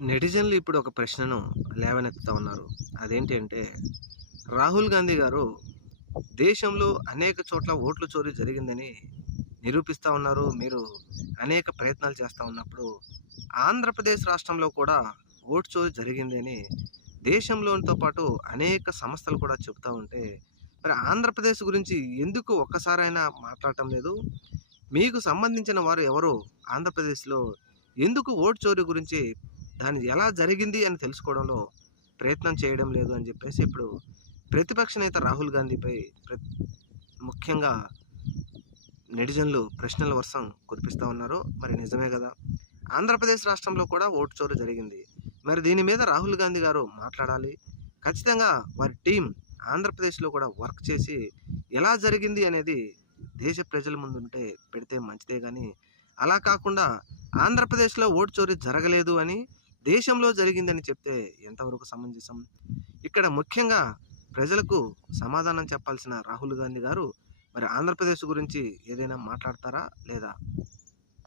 నెటిజన్లు ఇప్పుడు ఒక ప్రశ్నను లేవనెత్తుతా ఉన్నారు. అదేంటి అంటే, రాహుల్ గాంధీ గారు దేశంలో అనేక చోట్ల ఓట్ల చోరీ జరిగిందని నిరూపిస్తా ఉన్నారు. మీరు అనేక ప్రయత్నాలు చేస్తా ఉన్నప్పుడు, ఆంధ్రప్రదేశ్ రాష్ట్రంలో కూడా ఓటు చోరీ జరిగింది అని దేశంలోనితో పాటు అనేక సంస్థలు కూడా చెబుతా ఉంటే, మరి ఆంధ్రప్రదేశ్ గురించి ఎందుకు ఒక్కసారైనా మాట్లాడటం లేదు? మీకు సంబంధించిన వారు ఎవరు ఆంధ్రప్రదేశ్‌లో ఎందుకు ఓటు చోరీ గురించి దాన్ని ఎలా జరిగింది అని తెలుసుకోవడంలో ప్రయత్నం చేయడం లేదు అని చెప్పేసి ఇప్పుడు ప్రతిపక్ష నేత రాహుల్ గాంధీపై ముఖ్యంగా నెటిజన్లు ప్రశ్నల వర్షం కురిపిస్తా ఉన్నారు. మరి నిజమే గదా! ఆంధ్రప్రదేశ్ రాష్ట్రంలో కూడా ఓటు చోరీ జరిగింది. మరి దీని మీద రాహుల్ గాంధీ గారు మాట్లాడాలి. ఖచ్చితంగా వారి టీం ఆంధ్రప్రదేశ్‌లో కూడా వర్క్ చేసి ఎలా జరిగింది అనేది దేశ ప్రజల ముందుంటే పెడితే మంచిదే గానీ, అలా కాకుండా ఆంధ్రప్రదేశ్‌లో ఓటు చోరీ జరగలేదు అని, దేశంలో జరిగిందని చెప్తే ఎంతవరకు సమంజసం? ఇక్కడ ముఖ్యంగా ప్రజలకు సమాధానం చెప్పాల్సిన రాహుల్ గాంధీ గారు మరి ఆంధ్రప్రదేశ్ గురించి ఏదైనా మాట్లాడతారా? లేదా?